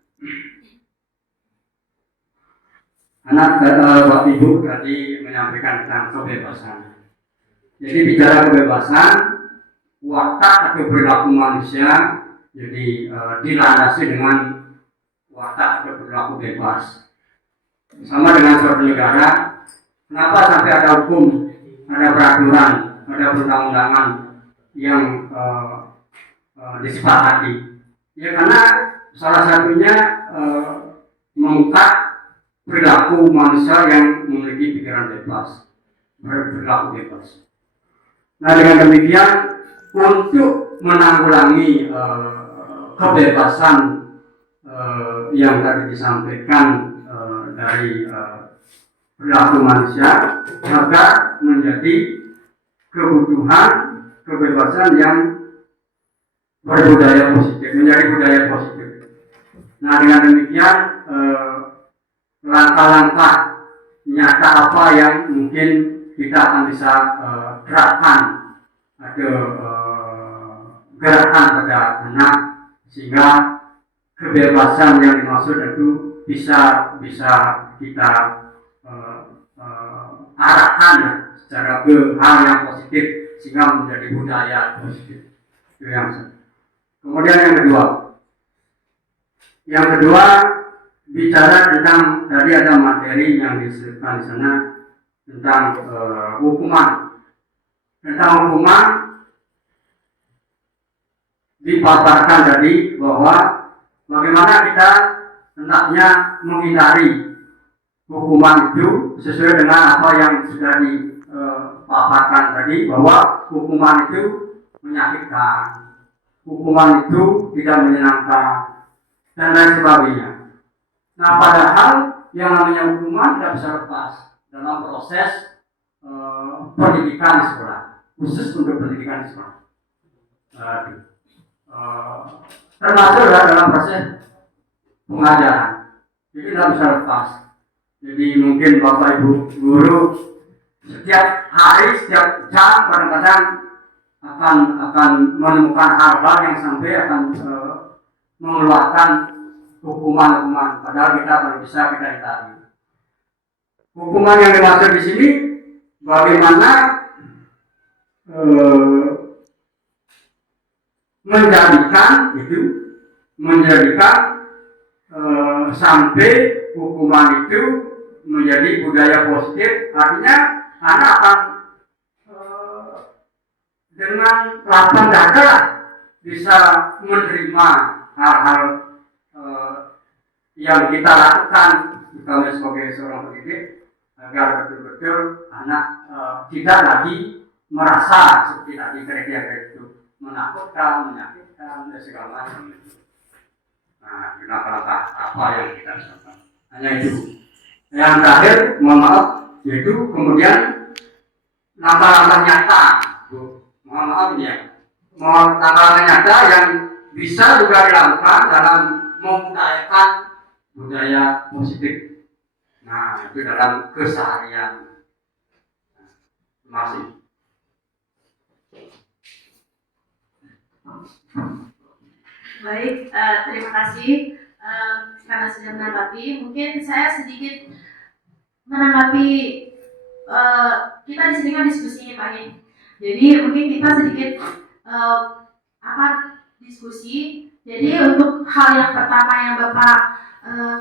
Bapak Ibu tadi menyampaikan tentang kebebasan. Jadi bicara kebebasan, watak atau perilaku manusia jadi dilandasi dengan watak atau perilaku bebas. Sama dengan suatu negara, kenapa sampai ada hukum, ada peraturan, ada perundang-undangan yang disepakati? Ya karena salah satunya mengungkap perilaku manusia yang memiliki pikiran bebas, berperilaku bebas. Nah, dengan demikian, untuk menanggulangi kebebasan yang tadi disampaikan dari perilaku manusia, maka menjadi kebutuhan kebebasan yang berbudaya positif, menjadi budaya positif. Nah, dengan demikian langkah-langkah nyata apa yang mungkin kita akan bisa gerakan atau gerakan pada anak, sehingga kebebasan yang dimaksud itu bisa kita arahkan secara ke hal yang positif, sehingga menjadi budaya positif. Itu yang satu. Kemudian yang kedua bicara tentang, tadi ada materi yang disebutkan di sana tentang hukuman. Tentang hukuman dipaparkan tadi bahwa bagaimana kita hendaknya menghindari hukuman itu sesuai dengan apa yang sudah dipaparkan tadi, bahwa hukuman itu menyakitkan, hukuman itu tidak menyenangkan, dan lain sebagainya. Nah, padahal yang namanya hukuman tidak bisa lepas dalam proses pendidikan di sekolah, khusus untuk pendidikan di sekolah. Termasuk dalam proses pengajaran, jadi tidak bisa lepas. Jadi mungkin Bapak Ibu guru setiap hari, setiap jam kadang-kadang akan menemukan hal-hal yang sampai akan mengeluarkan hukuman, padahal kita kalau bisa kita hindari. Hukuman yang dimaksud di sini bagaimana menjadikan sampai hukuman itu menjadi budaya positif. Artinya anak akan dengan lapang dada bisa menerima hal-hal yang kita lakukan, terutama sebagai seorang pendidik, agar betul-betul anak tidak lagi merasa seperti tadi kriteria itu, menakutkan, menyakitkan, dan segala macam itu. Nah, langkah-langkah apa yang kita lakukan? Hanya itu. Yang terakhir, mohon maaf, yaitu kemudian langkah-langkah nyata. Mohon maaf ini ya. Langkah-langkah nyata yang bisa juga dilakukan dalam membudayakan budaya positif. Nah, itu dalam keseharian. Terima kasih. Baik, terima kasih karena sudah menanggapi. Mungkin saya sedikit menanggapi, kita di sini kan diskusinya Pak ini. Jadi mungkin kita sedikit diskusi. Jadi untuk hal yang pertama yang Bapak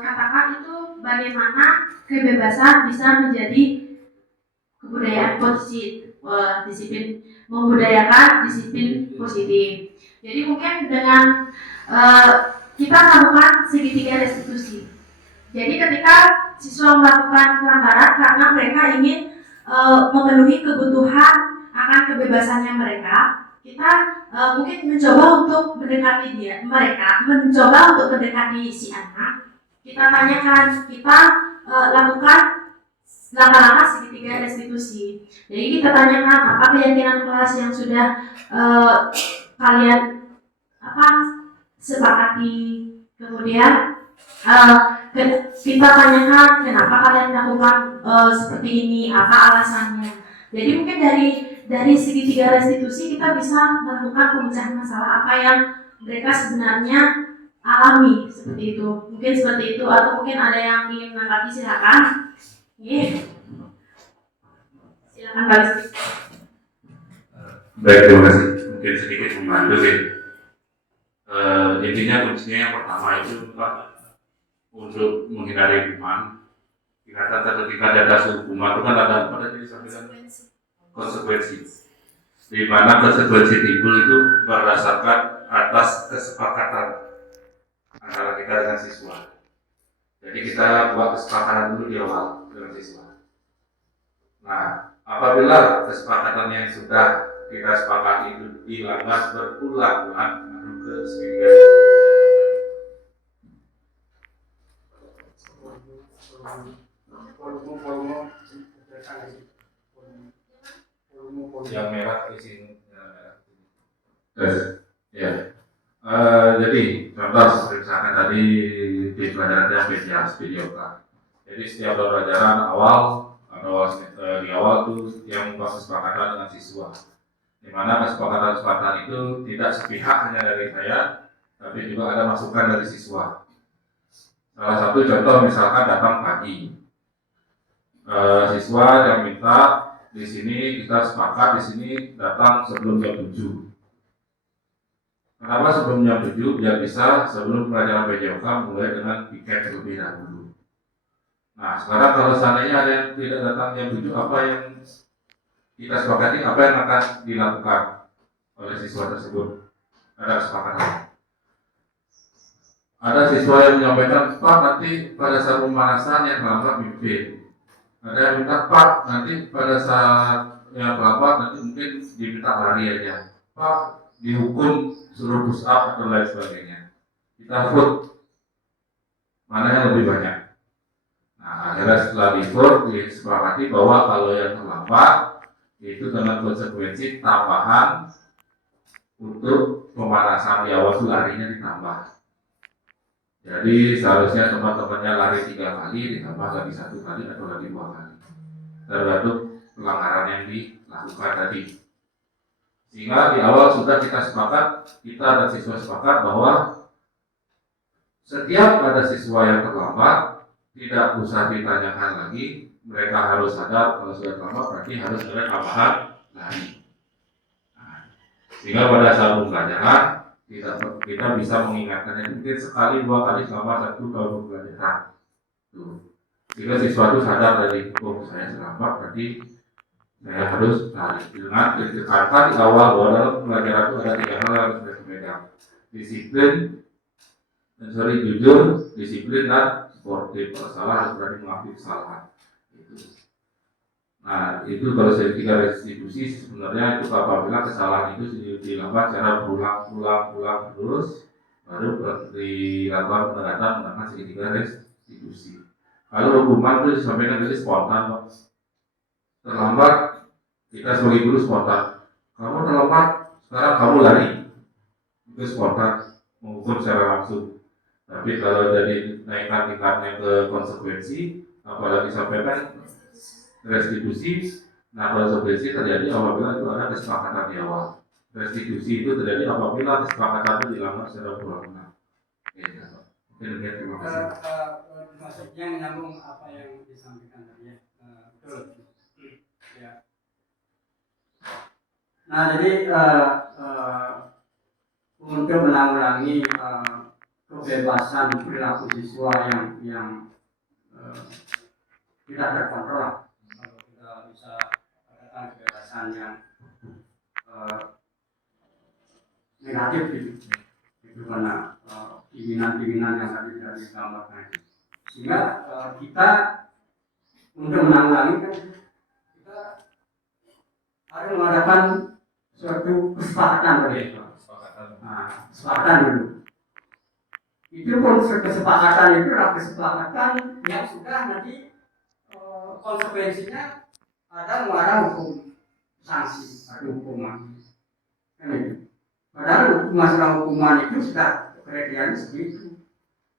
katakan itu bagaimana kebebasan bisa menjadi kebudayaan positif, disiplin, membudayakan disiplin positif. Jadi mungkin dengan kita melakukan segitiga restitusi. Jadi ketika siswa melakukan pelanggaran karena mereka ingin memenuhi kebutuhan akan kebebasannya mereka, kita mungkin mencoba untuk mendekati mencoba untuk mendekati si anak. Kita tanyakan, kita lakukan langkah-langkah segitiga restitusi. Jadi kita tanyakan apa keyakinan kelas yang sudah kalian sepakati. Kemudian kita tanyakan kenapa kalian melakukan seperti ini, apa alasannya. Jadi mungkin dari segitiga restitusi kita bisa melakukan pemecahan masalah apa yang mereka sebenarnya alami, seperti itu. Mungkin seperti itu, atau mungkin ada yang ingin menanggapi, silakan. Silakan Pak Rizky. Baik, terima kasih. Mungkin sedikit membantu sih. Intinya kuncinya yang pertama itu Pak, untuk menghindari hukuman. Dikatakan ketika ada dasar hukuman itu kan ada apa tadi disampaikan? Konsekuensi. Di mana konsekuensi timbul itu berdasarkan atas kesepakatan antara kita dengan siswa. Jadi kita buat kesepakatan dulu di awal dengan siswa. Nah, apabila kesepakatan yang sudah kita sepakati itu dilanggar berulang-ulang, lalu ke segitiga yang merah di sini. Ya. Jadi contoh seperti misalkan tadi di pelajarannya video kan. Jadi setiap pelajaran di awal tuh yang kesepakatan dengan siswa, di mana kesepakatan itu tidak sepihak hanya dari saya, tapi juga ada masukan dari siswa. Salah satu contoh misalkan datang pagi, siswa yang minta di sini kita sepakat di sini datang sebelum jam 7. Kenapa sebelum jam 7? Biar bisa sebelum pelajaran PJOK mulai dengan piket terlebih dahulu. Nah, sekarang kalau seandainya ada yang tidak datang jam 7, apa yang kita sepakati, apa yang akan dilakukan oleh siswa tersebut? Ada kesepakatan. Ada siswa yang menyampaikan, Pak, nanti pada saat pemanasan yang terlambat mimpin. Ada yang minta, Pak, nanti pada saat yang terlambat nanti mungkin diminta lari aja. Pak, dihukum suruh push up atau lain sebagainya. Kita vote mana yang lebih banyak. Nah, akhirnya setelah di vote disepakati bahwa kalau yang terlambat itu dengan konsekuensi tambahan untuk pemanasan di awal itu larinya ditambah. Jadi seharusnya teman-temannya lari 3 kali ditambah lagi 1 kali atau lagi 2 kali. Tergantung pelanggaran yang dilakukan tadi. Sehingga di awal sudah kita dan siswa sepakat bahwa setiap ada siswa yang terlambat tidak usah ditanyakan lagi, mereka harus sadar kalau sudah terlambat berarti harus ada tambahan lari. Nah, sehingga pada saat pembelajaran kita bisa mengingatkannya mungkin sekali 2 kali selama 1 tahun pembelajaran. Sehingga siswa itu sadar dari saya terlambat berarti saya harus lari. Dengan ditekankan di awal bahwa dalam pembelajaran itu ada 3 hal yang harus kita pegang: jujur, disiplin, dan sportif. Kalau salah harus berani mengakui kesalahan. Nah, itu kalau segitiga restitusi sebenarnya itu apabila kesalahan itu dilakukan secara berulang-ulang terus, baru dilakukan pendekatan menggunakan segitiga restitusi. Kalau hukuman itu disampaikan dari spontan, Pak. Terlambat, kita sebagai guru spontan. Kamu terlambat, sekarang kamu lari. Itu spontan, menghukum secara langsung. Tapi kalau jadi naikkan tingkatnya ke konsekuensi, apalagi sampaikan restitusi, nah konsekuensi terjadi apabila itu ada kesepakatan di awal. Restitusi itu terjadi apabila kesepakatan itu dilanggar secara berulang-ulang. Terima kasih. Maksudnya menyambung apa yang disampaikan tadi ya. Betul. Ya. Nah, jadi untuk menanggulangi kebebasan perilaku siswa yang tidak terkontrol, kalau kita bisa katakan kebebasan yang negatif itu karena pimpinan-pimpinan yang tadi sudah digambarkan. Sehingga kita untuk menanggulangi kan kita harus mengadakan suatu kesepakatan begitu. Nah, kesepakatan dulu. Itu pun kesepakatan itu adalah kesepakatan yang sudah nanti konsekuensinya ada mengarah hukum sanksi atau hukuman. Pada masalah hukuman itu sudah kriterianya segitu.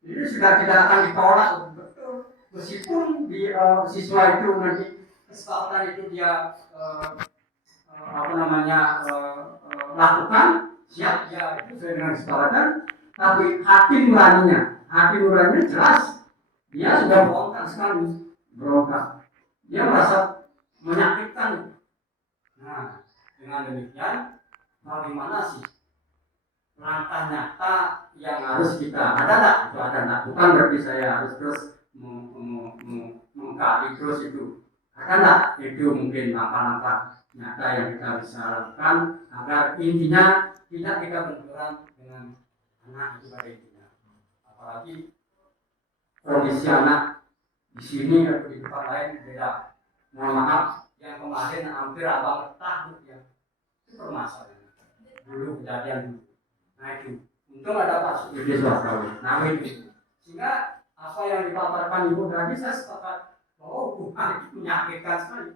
Jadi sudah tidak akan ditolak betul. Meskipun di siswa itu nanti kesempatan itu dia lakukan, siap ya itu sesuai dengan kesepakatan, tapi hati nuraninya jelas dia sudah berontak sekali, dia merasa menyakitkan. Nah, dengan demikian bagaimana sih langkah nyata yang harus kita ada nggak? Bukan berarti saya harus terus mengkaji terus itu. Ada nggak itu mungkin langkah-langkah nyata yang kita bisa lakukan agar intinya tidak kita benturan dengan anak itu pada intinya. Apalagi kondisi anak di sini atau di tempat lain beda. Mohon maaf, yang kemarin hampir abang takut ya, itu permasalahan dulu kejadian dulu. Nah itu, untung ada Pak Sugede Suwartawi. Nah itu, sehingga apa yang dipaparkan Ibu tadi saya sepakat bahwa hukuman itu menyakitkan sekali.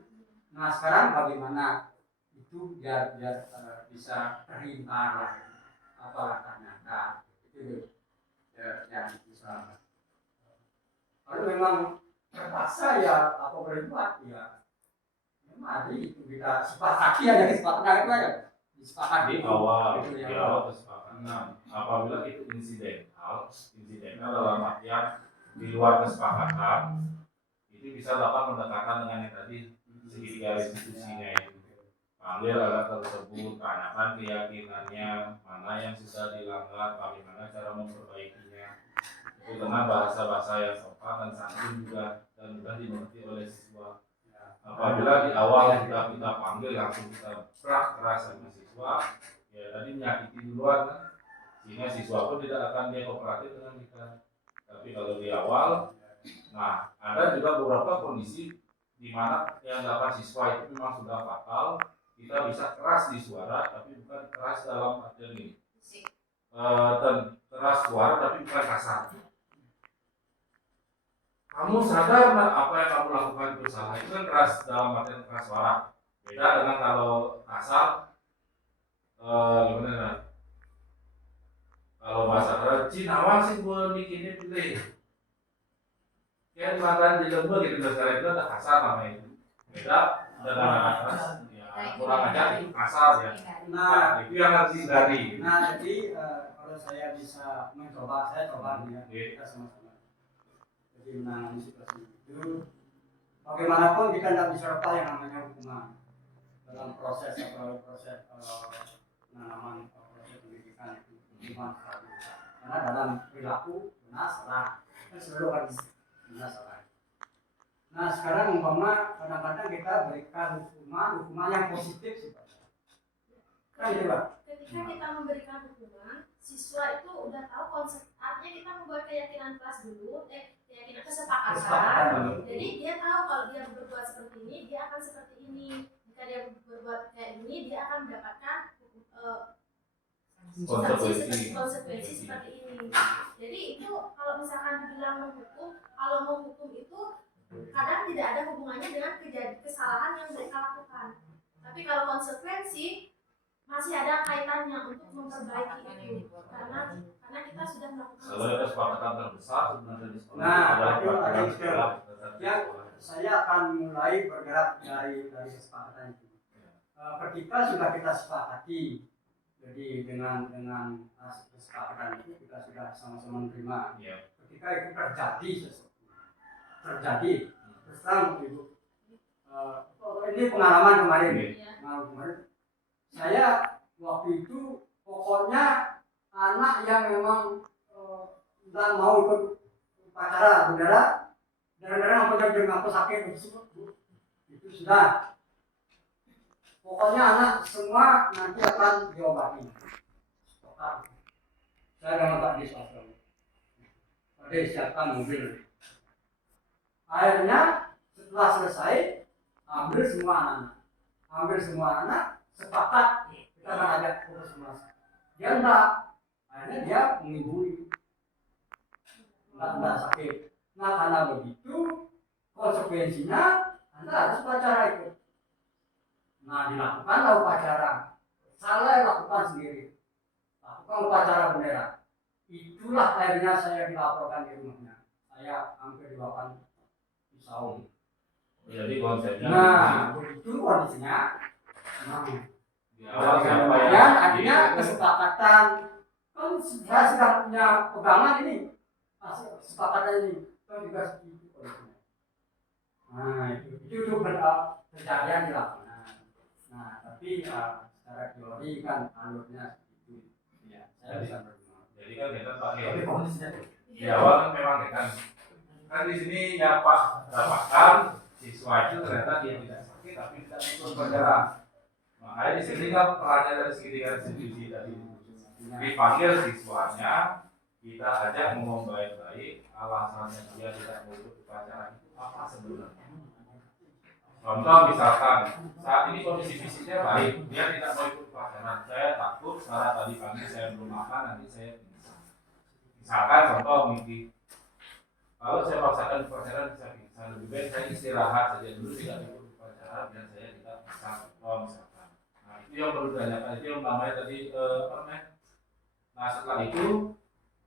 Nah sekarang bagaimana itu biar bisa terhintar lah, apa langkahnya? Nah itu yang bisa. Kalau memang terpaksa ya apa boleh buat ya. Mari itu kita sepakati aja kesepakatan itu aja. Di awal kesepakatan. Apabila itu insidental dalam artian di luar kesepakatan, itu bisa dapat pendekatan dengan yang tadi segitiga restitusinya itu. Panggil alat tersebut, tanyakan keyakinannya, mana yang sudah dilanggar, bagaimana cara memperbaikinya. Itu dengan bahasa-bahasa yang sopan dan santun juga dan mudah dimengerti oleh siswa. Apabila di awal kita panggil langsung kita keras sama siswa, ya tadi menyakiti duluan kan, sehingga siswa pun tidak akan dia kooperatif dengan kita. Tapi kalau di awal, nah ada juga beberapa kondisi di mana yang dapat siswa itu memang sudah fatal, kita bisa keras di suara, tapi bukan keras dalam artian ini, keras suara tapi bukan kasar. Kamu sadar nggak apa yang kamu lakukan itu salah? Itu kan keras dalam artian keras suara. Beda dengan kalau kasar, gimana? Kalau bahasa Cina awal sih gue bikinnya pilih. Kayak makan di lembur gitu, sekarang itu ada kasar namanya itu. Beda dengan keras, ya kurang ajar itu kasar ya. Nah itu yang harus dihindari. Nah jadi kalau saya bisa mencoba, saya coba nih ya, kita sama-sama. Jadi menangani situasi itu, bagaimanapun kita tidak bisa lepas yang namanya hukuman dalam proses penanaman proses pendidikan itu hukuman karena dalam perilaku benar salah kan selalu kan benar salah. Nah sekarang umpama kadang-kadang kita berikan hukuman yang positif sifatnya kan gitu Pak. Ketika kita memberikan hukuman, siswa itu udah tahu konsep, artinya kita membuat keyakinan kelas dulu, keyakinan kesepakatan. Jadi dia tahu kalau dia berbuat seperti ini, dia akan seperti ini. Jika dia berbuat kayak ini, dia akan mendapatkan konsekuensi seperti ini. Jadi itu kalau misalkan dibilang menghukum, kalau menghukum itu kadang tidak ada hubungannya dengan kesalahan yang mereka lakukan. Tapi kalau konsekuensi masih ada kaitannya untuk memperbaiki itu karena kita sudah melakukan. Kalau ada kesepakatan terbesar sebenarnya di sekolah. Nah, adalah yang saya akan mulai bergerak dari kesepakatan itu. Ketika sudah kita sepakati, jadi dengan kesepakatan itu kita sudah sama-sama menerima. Ya. Ketika itu terjadi, terus terang Ibu. Ini pengalaman kemarin. Saya waktu itu pokoknya anak yang memang tidak mau ikut upacara bendera, apa jadi ngaku sakit itu sudah. Pokoknya anak semua nanti akan diobati. Saya dengan Pak Dis Asram. Pak Dis siapkan mobil. Akhirnya setelah selesai ambil semua anak. Sepakat kita akan ajak putus semua. Dia enggak, akhirnya dia mengibuli, enggak sakit. Nah karena begitu konsekuensinya Anda harus upacara itu. Nah dilakukanlah upacara, salah lakukan sendiri. lakukan upacara bendera. Itulah akhirnya saya dilaporkan di rumahnya. Saya hampir dilakukan pisau. Jadi konsepnya Nah, begitu kondisinya. Nah, di awal siapa kemudian yang akhirnya kesepakatan, kan saya sudah punya pegangan ini, kesepakatan ini, kan juga seperti kondisinya. Nah, itu kejadian di lapangan. Nah, tapi secara teori kan alurnya seperti itu. Ya, saya bisa berguna. jadi kan kita pakai Tapi kondisinya di awal kan memang kan di sini yang Pak dapatkan siswa itu ternyata dia tidak sakit tapi tidak ikut upacara. Makanya di sini kan perannya dari segi institusi tadi dipanggil siswanya, kita ajak ngomong baik-baik alasannya dia tidak mau ikut upacara itu apa sebenarnya. Contoh misalkan saat ini kondisi fisiknya baik, dia tidak mau ikut upacara. Saya takut setelah tadi pagi saya belum makan nanti saya pingsan. Misalkan contoh mimpi, kalau saya paksakan upacara bisa pingsan, lebih baik saya istirahat saja dulu tidak ikut upacara biar saya tidak pingsan. Oh misalkan, nah itu yang perlu ditanyakan, itu yang namanya tadi apa namanya. Nah setelah itu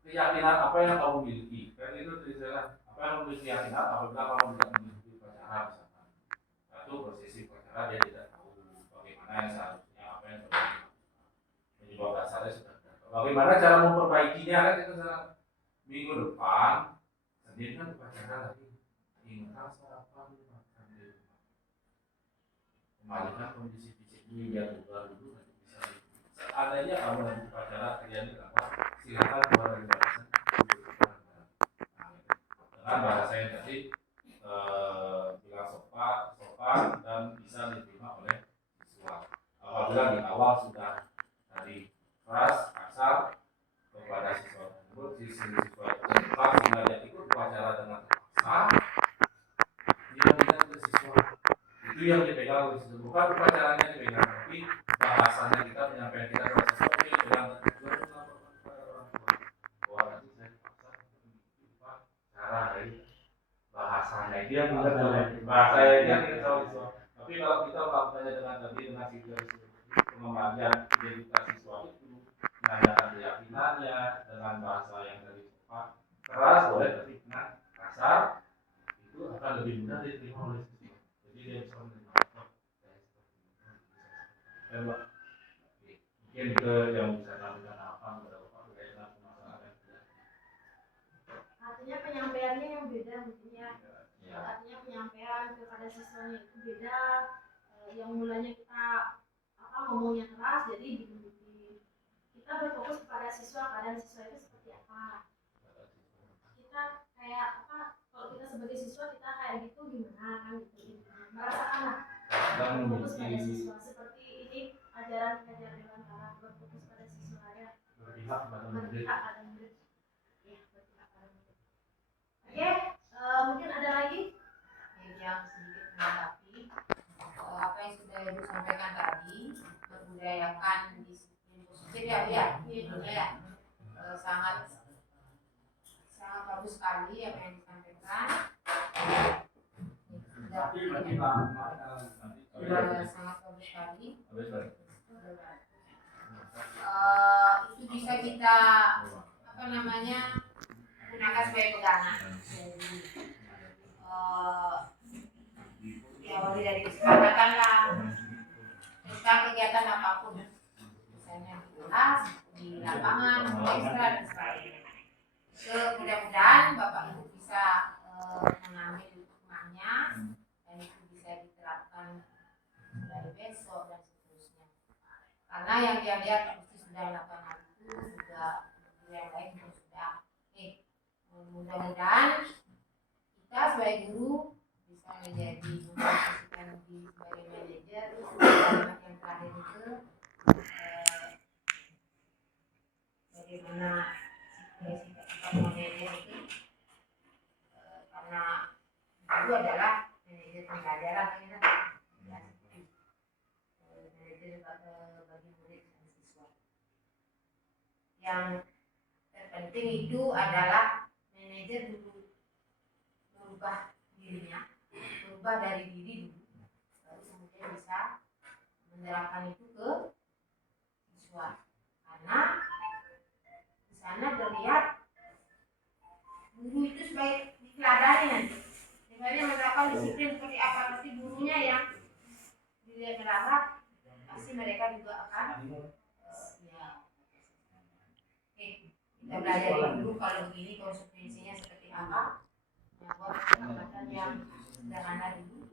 keyakinan apa yang kamu miliki, kan itu istilah apa yang memiliki keyakinan apabila kamu tidak memiliki upacara misalkan. Satu prosesi upacara dia tidak tahu bagaimana yang seharusnya apa yang penyebab dasarnya sudah ada. Bagaimana cara memperbaikinya kan itu sekarang minggu depan Senin kan upacara lagi ingat sarapan makan di rumah. Kembalikan kondisi fisik dulu biar buka dulu nanti bisa. Seandainya kamu lagi upacara terjadi apa silakan keluar dari barisan. Dengan bahasa yang tadi bilang sopan dan bisa diterima oleh siswa. Apabila di awal sudah dari keras kasar kepada siswa tersebut, siswa tersebut sengaja ikut upacara dengan terpaksa, dia tidak ke siswa. Itu yang dipegang oleh siswa, bukan upacaranya dipegang, tapi bahasanya kita penyampaian kita kepada siswa itu yang dipegang. Bahasanya dia tidak bahasanya dia tidak tahu siswa. Tapi kalau kita melakukannya dengan tadi dengan pengembalian identitas siswa itu, menanyakan keyakinannya dengan bahasa yang tadi keras boleh tapi dengan kasar itu akan lebih mudah diterima oleh siswa. Jadi dia bisa menerima. Mungkin itu yang bisa dilakukan apa berkaitan dengan permasalahan. Artinya penyampaiannya yang beda mungkin ya. Artinya penyampaian kepada siswanya itu beda. Yang mulanya kita ngomongnya keras, jadi kita berfokus kepada siswa, keadaan siswa itu seperti apa. Kita kayak kalau kita sebagai siswa kita kayak gitu gimana kan gitu. Merasakanlah berfokus pada siswa seperti ini ajaran Dewan Kala berfokus pada siswa ya. Berpihak pada murid. Ya, berpihak pada murid. Oke, mungkin ada lagi yang sedikit menanggapi apa yang sudah Ibu sampaikan tadi, membudayakan disiplin positif ya, sangat bagus sekali apa yang disampaikan. Sangat bagus sekali. Itu bisa kita gunakan sebagai pegangan. Diawali dari kesepakatan lah tentang kegiatan apapun, misalnya di kelas, di lapangan, di ekstra dan sebagainya. Mudah-mudahan Bapak Ibu bisa mengambil hikmahnya dan itu bisa diterapkan dari besok dan seterusnya. Karena yang dia lihat pasti sudah melakukan hal itu, juga yang lain juga sudah. Mudah-mudahan kita sebagai guru bisa menjadi memposisikan diri sebagai manajer. Kalimat yang terakhir itu bagaimana sikap manajer itu, karena guru adalah manajer pembelajaran manajer bagi murid dan siswa. Yang terpenting itu adalah manajer dulu merubah dirinya, berubah dari diri dulu, baru kemudian bisa menerapkan itu ke siswa. Karena sebagai diteladani nanti. Misalnya menerapkan disiplin seperti apa nanti gurunya yang dilihat merawat, pasti mereka juga akan ya. Oke, kita belajar dulu kalau begini konsekuensinya seperti apa. Ya, buat pendekatan yang sederhana dulu.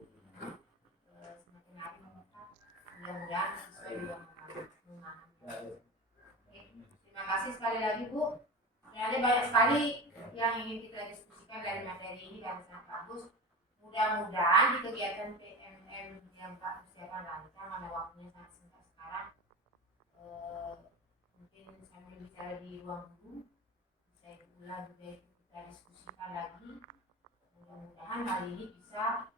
Semakin hari meningkat, mudah-mudahan sesuai dengan memahami. Oke, terima kasih sekali lagi Bu. Sebenarnya banyak sekali yang ingin kita diskusikan dari materi ini dan sangat bagus. Mudah-mudahan di kegiatan PMM yang Pak persiapan lancar, mana waktunya sangat singkat sekarang. Mungkin sambil bicara di ruang guru, saya ulang juga kita diskusikan lagi. Mudah-mudahan hal ini bisa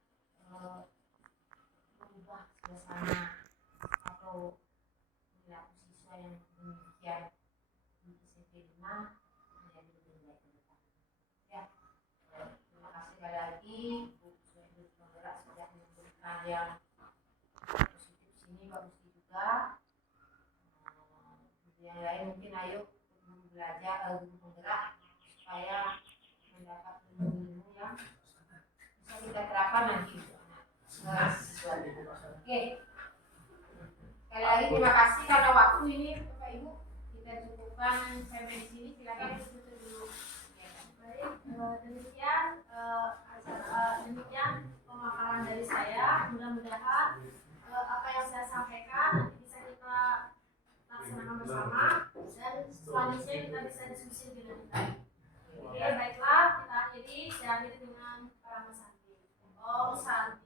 berubah suasana atau perilaku siswa yang demikian di SMP 5 menjadi lebih baik ke depan. Ya, terima kasih sekali lagi Bu Suhaibul Penggerak sudah memberikan yang positif sini Pak Gusti juga. Yang lain mungkin ayo guru belajar guru penggerak supaya mendapat ilmu-ilmu yang bisa kita terapkan nanti. Oke. Sekali lagi terima kasih karena waktu ini Bapak Ibu kita cukupkan sampai di sini. Silakan ditutup dulu. Baik, demikian pemaparan dari saya. Mudah-mudahan apa yang saya sampaikan nanti bisa kita laksanakan bersama dan selanjutnya kita bisa diskusi dengan baik. Oke, baiklah kita akhiri. Saya akhiri dengan para Mas Andi. Om Santi.